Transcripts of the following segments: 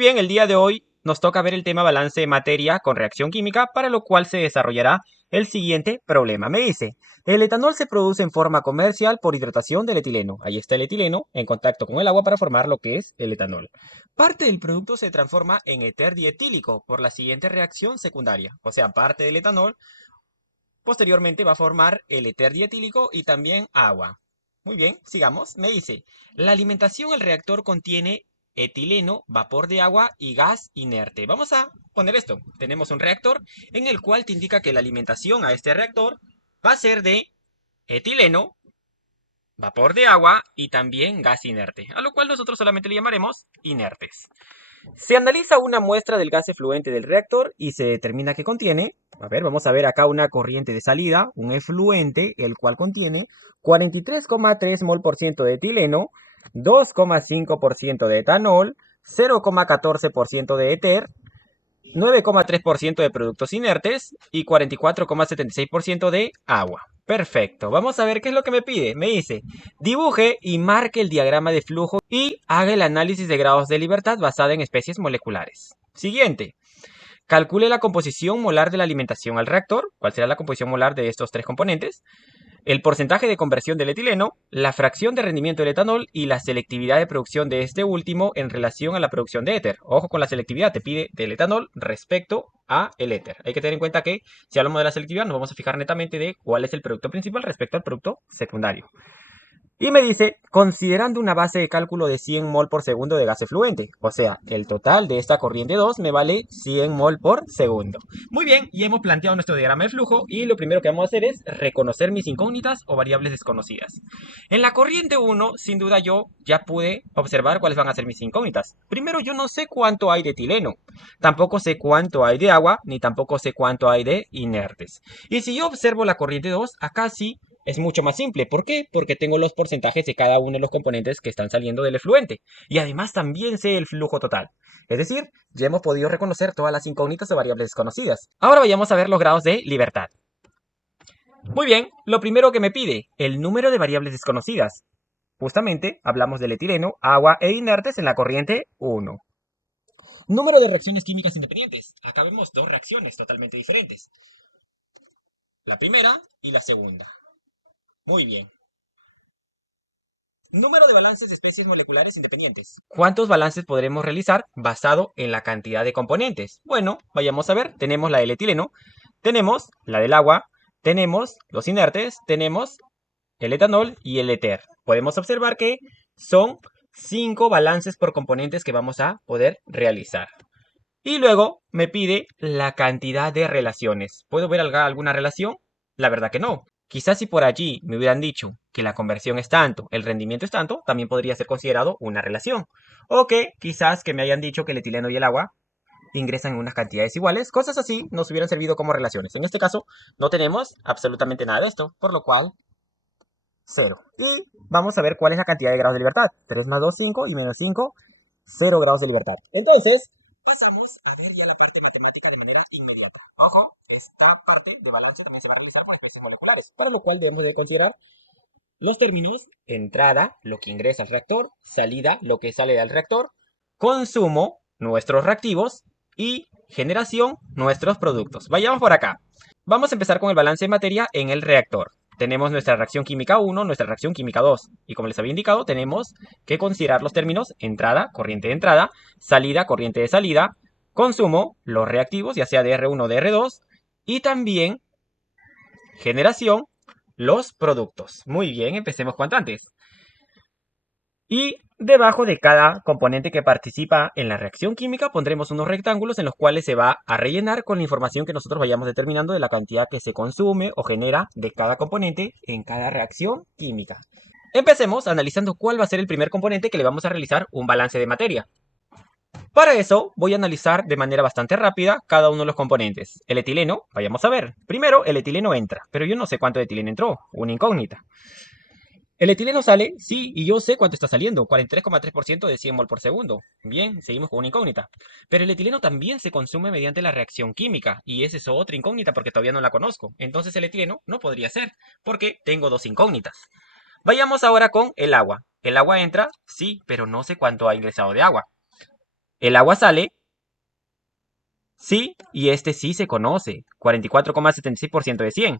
bien, el día de hoy nos toca ver el tema balance de materia con reacción química, para lo cual se desarrollará el siguiente problema. Me dice, el etanol se produce en forma comercial por hidratación del etileno. Ahí está el etileno en contacto con el agua para formar lo que es el etanol. Parte del producto se transforma en éter dietílico por la siguiente reacción secundaria. O sea, parte del etanol posteriormente va a formar el éter dietílico y también agua. Muy bien, sigamos. Me dice, la alimentación al reactor contiene etileno, vapor de agua y gas inerte. Vamos a poner esto. Tenemos un reactor en el cual te indica que la alimentación a este reactor va a ser de etileno, vapor de agua y también gas inerte, a lo cual nosotros solamente le llamaremos inertes. Se analiza una muestra del gas efluente del reactor y se determina que contiene, vamos a ver acá una corriente de salida, un efluente, el cual contiene 43,3 mol por ciento de etileno, 2,5% de etanol, 0,14% de éter, 9,3% de productos inertes y 44,76% de agua. Perfecto, vamos a ver qué es lo que me pide. Me dice, dibuje y marque el diagrama de flujo y haga el análisis de grados de libertad basada en especies moleculares. Siguiente, calcule la composición molar de la alimentación al reactor. ¿Cuál será la composición molar de estos tres componentes? El porcentaje de conversión del etileno, la fracción de rendimiento del etanol y la selectividad de producción de este último en relación a la producción de éter. Ojo con la selectividad, te pide del etanol respecto a el éter. Hay que tener en cuenta que si hablamos de la selectividad nos vamos a fijar netamente de cuál es el producto principal respecto al producto secundario. Y me dice, considerando una base de cálculo de 100 mol por segundo de gas efluente. O sea, el total de esta corriente 2 me vale 100 mol por segundo. Muy bien, y hemos planteado nuestro diagrama de flujo y lo primero que vamos a hacer es reconocer mis incógnitas o variables desconocidas. En la corriente 1, sin duda yo ya pude observar cuáles van a ser mis incógnitas. Primero, yo no sé cuánto hay de etileno. Tampoco sé cuánto hay de agua, ni tampoco sé cuánto hay de inertes. Y si yo observo la corriente 2, acá sí es mucho más simple. ¿Por qué? Porque tengo los porcentajes de cada uno de los componentes que están saliendo del efluente. Y además también sé el flujo total. Es decir, ya hemos podido reconocer todas las incógnitas o variables desconocidas. Ahora vayamos a ver los grados de libertad. Muy bien, lo primero que me pide, el número de variables desconocidas. Justamente hablamos del etileno, agua e inertes en la corriente 1. Número de reacciones químicas independientes. Acá vemos dos reacciones totalmente diferentes. La primera y la segunda. Muy bien. Número de balances de especies moleculares independientes. ¿Cuántos balances podremos realizar basado en la cantidad de componentes? Bueno, vayamos a ver. Tenemos la del etileno, tenemos la del agua, tenemos los inertes, tenemos el etanol y el éter. Podemos observar que son 5 balances por componentes que vamos a poder realizar. Y luego me pide la cantidad de relaciones. ¿Puedo ver alguna relación? La verdad que no. Quizás si por allí me hubieran dicho que la conversión es tanto, el rendimiento es tanto, también podría ser considerado una relación. O que quizás que me hayan dicho que el etileno y el agua ingresan en unas cantidades iguales. Cosas así nos hubieran servido como relaciones. En este caso no tenemos absolutamente nada de esto, por lo cual 0. Y vamos a ver cuál es la cantidad de grados de libertad. 3 más 2, 5 y menos 5, 0 grados de libertad. Entonces, pasamos a ver ya la parte matemática de manera inmediata. Ojo, esta parte de balance también se va a realizar por especies moleculares, para lo cual debemos de considerar los términos entrada, lo que ingresa al reactor, salida, lo que sale del reactor, consumo, nuestros reactivos y generación, nuestros productos. Vayamos por acá. Vamos a empezar con el balance de materia en el reactor. Tenemos nuestra reacción química 1, nuestra reacción química 2. Y como les había indicado, tenemos que considerar los términos entrada, corriente de entrada, salida, corriente de salida, consumo, los reactivos, ya sea de R1 o de R2, y también generación, los productos. Muy bien, empecemos cuanto antes. Y debajo de cada componente que participa en la reacción química pondremos unos rectángulos en los cuales se va a rellenar con la información que nosotros vayamos determinando de la cantidad que se consume o genera de cada componente en cada reacción química. Empecemos analizando cuál va a ser el primer componente que le vamos a realizar un balance de materia. Para eso voy a analizar de manera bastante rápida cada uno de los componentes. El etileno, vayamos a ver. Primero el etileno entra, pero yo no sé cuánto de etileno entró, una incógnita. El etileno sale, sí, y yo sé cuánto está saliendo, 43,3% de 100 mol por segundo. Bien, seguimos con una incógnita. Pero el etileno también se consume mediante la reacción química, y esa es otra incógnita porque todavía no la conozco. Entonces el etileno no podría ser, porque tengo dos incógnitas. Vayamos ahora con el agua. El agua entra, sí, pero no sé cuánto ha ingresado de agua. El agua sale, sí, y este sí se conoce, 44,76% de 100.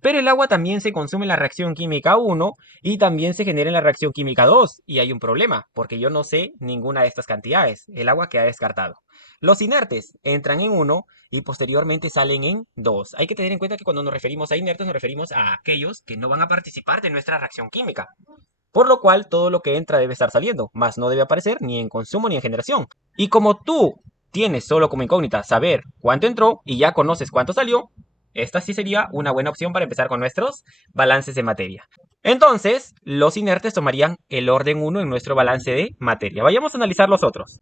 Pero el agua también se consume en la reacción química 1 y también se genera en la reacción química 2. Y hay un problema, porque yo no sé ninguna de estas cantidades. El agua queda descartado. Los inertes entran en 1 y posteriormente salen en 2. Hay que tener en cuenta que cuando nos referimos a inertes nos referimos a aquellos que no van a participar de nuestra reacción química. Por lo cual todo lo que entra debe estar saliendo, más no debe aparecer ni en consumo ni en generación. Y como tú tienes solo como incógnita saber cuánto entró y ya conoces cuánto salió, esta sí sería una buena opción para empezar con nuestros balances de materia. Entonces, los inertes tomarían el orden 1 en nuestro balance de materia. Vayamos a analizar los otros.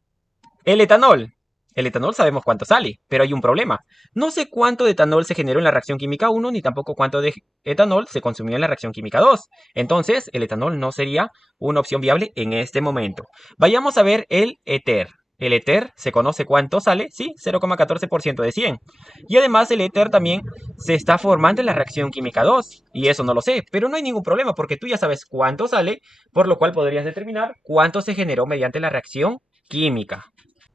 El etanol. El etanol sabemos cuánto sale, pero hay un problema. No sé cuánto de etanol se generó en la reacción química 1, ni tampoco cuánto de etanol se consumió en la reacción química 2. Entonces, el etanol no sería una opción viable en este momento. Vayamos a ver el éter. El éter se conoce cuánto sale, sí, 0,14% de 100. Y además el éter también se está formando en la reacción química 2. Y eso no lo sé, pero no hay ningún problema porque tú ya sabes cuánto sale, por lo cual podrías determinar cuánto se generó mediante la reacción química.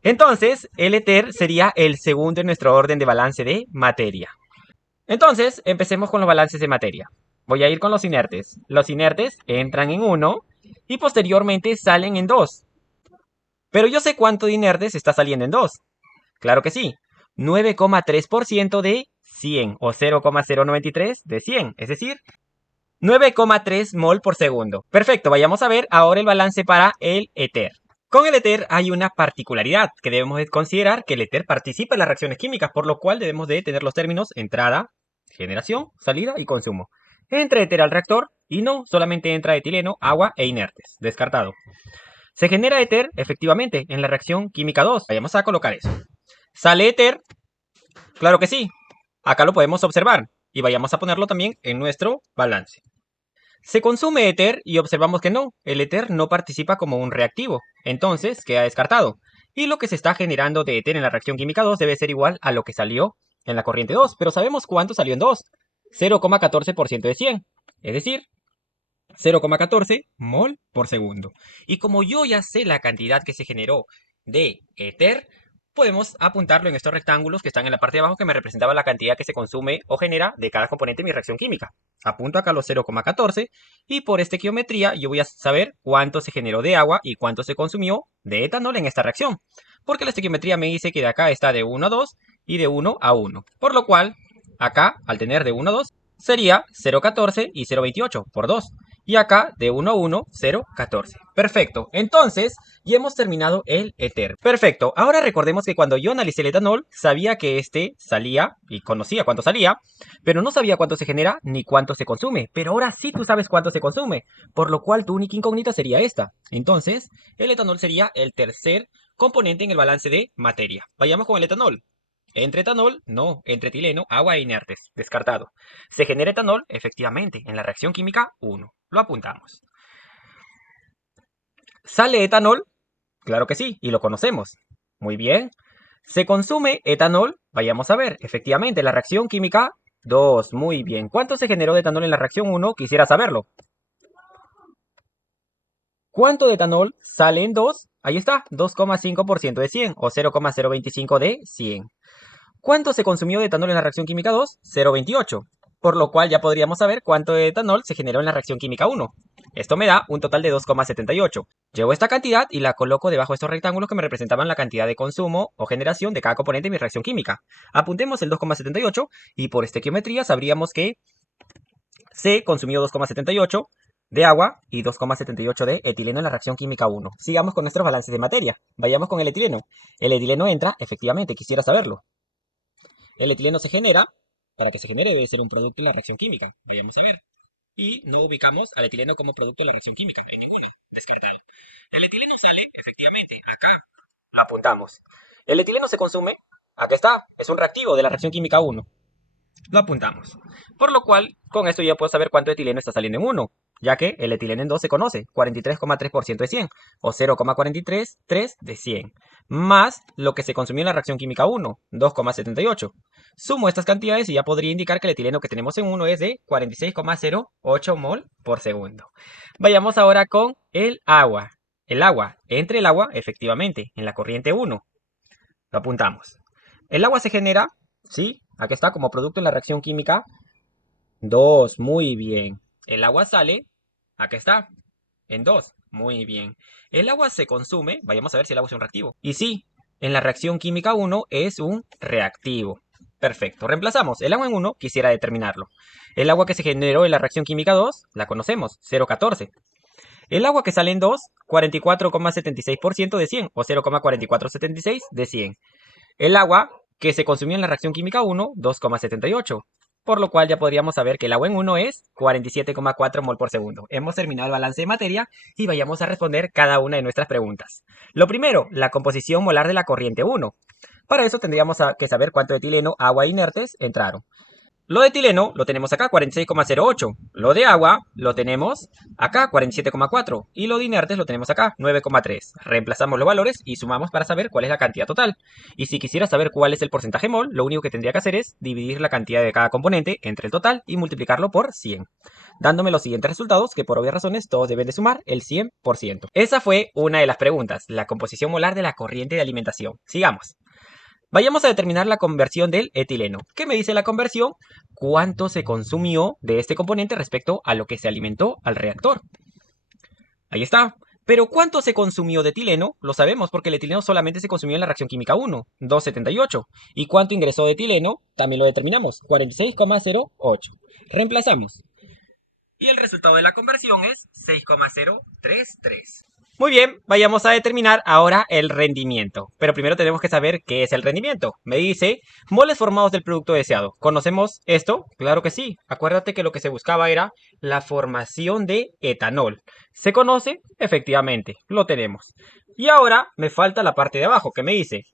Entonces, el éter sería el segundo en nuestro orden de balance de materia. Entonces, empecemos con los balances de materia. Voy a ir con los inertes. Los inertes entran en 1 y posteriormente salen en 2. Pero yo sé cuánto de inertes está saliendo en 2. Claro que sí. 9,3% de 100 o 0,093 de 100. Es decir, 9,3 mol por segundo. Perfecto, vayamos a ver ahora el balance para el éter. Con el éter hay una particularidad que debemos de considerar que el éter participa en las reacciones químicas, por lo cual debemos de tener los términos entrada, generación, salida y consumo. Entra éter al reactor y no solamente entra etileno, agua e inertes. Descartado. Se genera éter, efectivamente, en la reacción química 2. Vayamos a colocar eso. Sale éter, claro que sí. Acá lo podemos observar y vayamos a ponerlo también en nuestro balance. Se consume éter y observamos que no, el éter no participa como un reactivo, entonces queda descartado. Y lo que se está generando de éter en la reacción química 2 debe ser igual a lo que salió en la corriente 2, pero sabemos cuánto salió en 2, 0,14% de 100, es decir, 0,14 mol por segundo. Y como yo ya sé la cantidad que se generó de éter, podemos apuntarlo en estos rectángulos que están en la parte de abajo que me representaba la cantidad que se consume o genera de cada componente de mi reacción química. Apunto acá los 0,14 y por esta geometría yo voy a saber cuánto se generó de agua y cuánto se consumió de etanol en esta reacción. Porque la estequiometría me dice que de acá está de 1 a 2 y de 1 a 1. Por lo cual, acá, al tener de 1 a 2, sería 0,14 y 0,28 por 2. Y acá de 1 a 1, 0,14. Perfecto. Entonces, ya hemos terminado el éter. Perfecto. Ahora recordemos que cuando yo analicé el etanol, sabía que este salía y conocía cuánto salía, pero no sabía cuánto se genera ni cuánto se consume. Pero ahora sí tú sabes cuánto se consume, por lo cual tu única incógnita sería esta. Entonces, el etanol sería el tercer componente en el balance de materia. Vayamos con el etanol. Entre etanol, no. Entre etileno, agua e inertes. Descartado. Se genera etanol, efectivamente, en la reacción química 1. Lo apuntamos. ¿Sale etanol? Claro que sí, y lo conocemos. Muy bien. ¿Se consume etanol? Vayamos a ver. Efectivamente, la reacción química 2. Muy bien. ¿Cuánto se generó de etanol en la reacción 1? Quisiera saberlo. ¿Cuánto de etanol sale en 2? Ahí está, 2,5% de 100 o 0,025 de 100. ¿Cuánto se consumió de etanol en la reacción química 2? 0,28. Por lo cual ya podríamos saber cuánto de etanol se generó en la reacción química 1. Esto me da un total de 2,78. Llevo esta cantidad y la coloco debajo de estos rectángulos que me representaban la cantidad de consumo o generación de cada componente de mi reacción química. Apuntemos el 2,78 y por estequiometría sabríamos que se consumió 2,78 de agua y 2,78 de etileno en la reacción química 1. Sigamos con nuestros balances de materia. Vayamos con el etileno. El etileno entra, efectivamente, quisiera saberlo. El etileno se genera, para que se genere debe ser un producto de la reacción química. Vayamos a ver. Y no ubicamos al etileno como producto de la reacción química. En ninguno. Descartado. El etileno sale, efectivamente, acá. Lo apuntamos. El etileno se consume. Acá está. Es un reactivo de la reacción química 1. Lo apuntamos. Por lo cual, con esto ya puedo saber cuánto etileno está saliendo en 1, ya que el etileno en 2 se conoce, 43,3% de 100, o 0,433 de 100, más lo que se consumió en la reacción química 1, 2,78. Sumo estas cantidades y ya podría indicar que el etileno que tenemos en 1 es de 46,08 mol por segundo. Vayamos ahora con el agua. el agua entre el agua, efectivamente, en la corriente 1. Lo apuntamos. El agua se genera, ¿sí? Aquí está, como producto en la reacción química 2. Muy bien. El agua sale, acá está, en 2. Muy bien. El agua se consume, vayamos a ver si el agua es un reactivo. Y sí, en la reacción química 1 es un reactivo. Perfecto. Reemplazamos el agua en 1, quisiera determinarlo. El agua que se generó en la reacción química 2, la conocemos, 0,14. El agua que sale en 2, 44,76% de 100 o 0,4476 de 100. El agua que se consumió en la reacción química 1, 2,78. Por lo cual ya podríamos saber que el agua en 1 es 47,4 mol por segundo. Hemos terminado el balance de materia y vayamos a responder cada una de nuestras preguntas. Lo primero, la composición molar de la corriente 1. Para eso tendríamos que saber cuánto de etileno, agua e inertes entraron. Lo de etileno lo tenemos acá, 46,08. Lo de agua lo tenemos acá, 47,4. Y lo de inertes lo tenemos acá, 9,3. Reemplazamos los valores y sumamos para saber cuál es la cantidad total. Y si quisiera saber cuál es el porcentaje mol, lo único que tendría que hacer es dividir la cantidad de cada componente entre el total y multiplicarlo por 100. Dándome los siguientes resultados, que por obvias razones todos deben de sumar el 100%. Esa fue una de las preguntas, la composición molar de la corriente de alimentación. Sigamos. Vayamos a determinar la conversión del etileno. ¿Qué me dice la conversión? ¿Cuánto se consumió de este componente respecto a lo que se alimentó al reactor? Ahí está. Pero ¿cuánto se consumió de etileno? Lo sabemos porque el etileno solamente se consumió en la reacción química 1, 278. ¿Y cuánto ingresó de etileno? También lo determinamos, 46,08. Reemplazamos. Y el resultado de la conversión es 6,033. Muy bien, vayamos a determinar ahora el rendimiento. Pero primero tenemos que saber qué es el rendimiento. Me dice moles formados del producto deseado. ¿Conocemos esto? Claro que sí. Acuérdate que lo que se buscaba era la formación de etanol. ¿Se conoce? Efectivamente, lo tenemos. Y ahora me falta la parte de abajo que me dice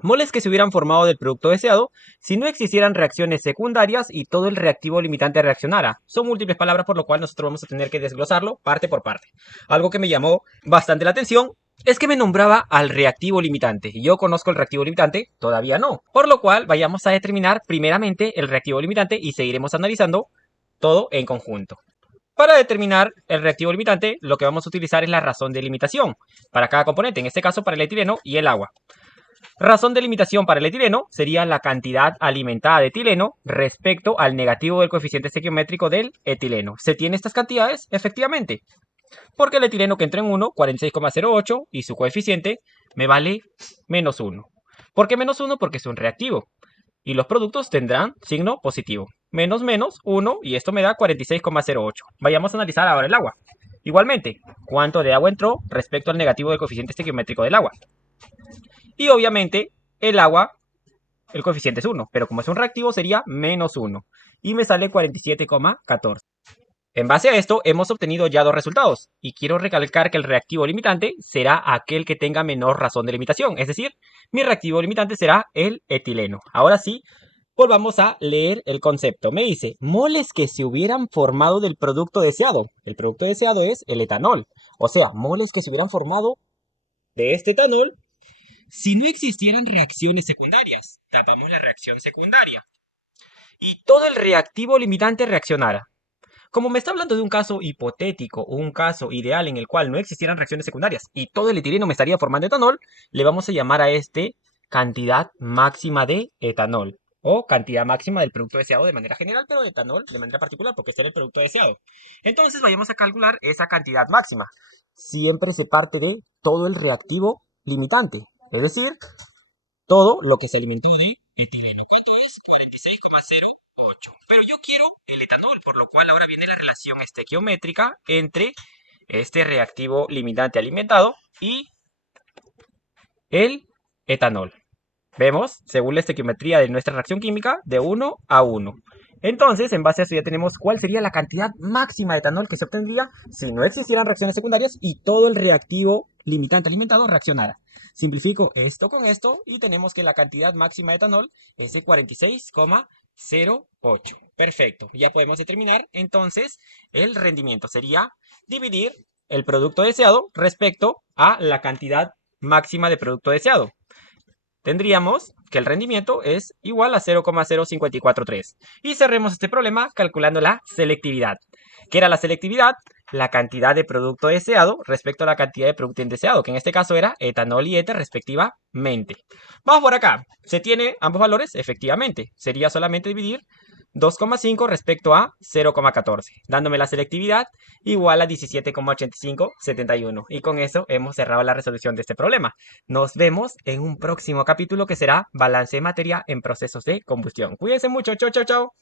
moles que se hubieran formado del producto deseado si no existieran reacciones secundarias y todo el reactivo limitante reaccionara. Son múltiples palabras, por lo cual nosotros vamos a tener que desglosarlo parte por parte. Algo que me llamó bastante la atención es que me nombraba al reactivo limitante. Yo conozco el reactivo limitante, todavía no. Por lo cual vayamos a determinar primeramente el reactivo limitante y seguiremos analizando todo en conjunto. Para determinar el reactivo limitante, lo que vamos a utilizar es la razón de limitación para cada componente, en este caso para el etileno y el agua. Razón de limitación para el etileno sería la cantidad alimentada de etileno respecto al negativo del coeficiente estequiométrico del etileno. ¿Se tiene estas cantidades? Efectivamente. Porque el etileno que entra en 1, 46,08, y su coeficiente me vale menos 1. ¿Por qué menos 1? Porque es un reactivo. Y los productos tendrán signo positivo. Menos menos 1, y esto me da 46,08. Vayamos a analizar ahora el agua. Igualmente, ¿cuánto de agua entró respecto al negativo del coeficiente estequiométrico del agua? Y obviamente el agua, el coeficiente es 1, pero como es un reactivo sería menos 1. Y me sale 47,14. En base a esto hemos obtenido ya dos resultados. Y quiero recalcar que el reactivo limitante será aquel que tenga menor razón de limitación. Es decir, mi reactivo limitante será el etileno. Ahora sí, volvamos a leer el concepto. Me dice, moles que se hubieran formado del producto deseado. El producto deseado es el etanol. O sea, moles que se hubieran formado de este etanol si no existieran reacciones secundarias. Tapamos la reacción secundaria. Y todo el reactivo limitante reaccionara. Como me está hablando de un caso hipotético o un caso ideal en el cual no existieran reacciones secundarias y todo el etileno me estaría formando etanol, le vamos a llamar a este cantidad máxima de etanol. O cantidad máxima del producto deseado de manera general, pero de etanol de manera particular, porque este era el producto deseado. Entonces vayamos a calcular esa cantidad máxima. Siempre se parte de todo el reactivo limitante. Es decir, todo lo que se alimentó de etileno. ¿Cuánto es? 46,08. Pero yo quiero el etanol, por lo cual ahora viene la relación estequiométrica entre este reactivo limitante alimentado y el etanol. Vemos, según la estequiometría de nuestra reacción química, de 1 a 1. Entonces, en base a eso ya tenemos cuál sería la cantidad máxima de etanol que se obtendría si no existieran reacciones secundarias y todo el reactivo limitante alimentado reaccionara. Simplifico esto con esto y tenemos que la cantidad máxima de etanol es de 46,08. Perfecto, ya podemos determinar entonces el rendimiento. Sería dividir el producto deseado respecto a la cantidad máxima de producto deseado. Tendríamos que el rendimiento es igual a 0,0543. Y cerremos este problema calculando la selectividad. ¿Qué era la selectividad? la cantidad de producto deseado respecto a la cantidad de producto indeseado, que en este caso era etanol y éter respectivamente. Vamos por acá. ¿Se tiene ambos valores? Efectivamente. Sería solamente dividir 2,5 respecto a 0,14, dándome la selectividad igual a 17,8571. Y con eso hemos cerrado la resolución de este problema. Nos vemos en un próximo capítulo que será balance de materia en procesos de combustión. Cuídense mucho. Chau, chau, chau.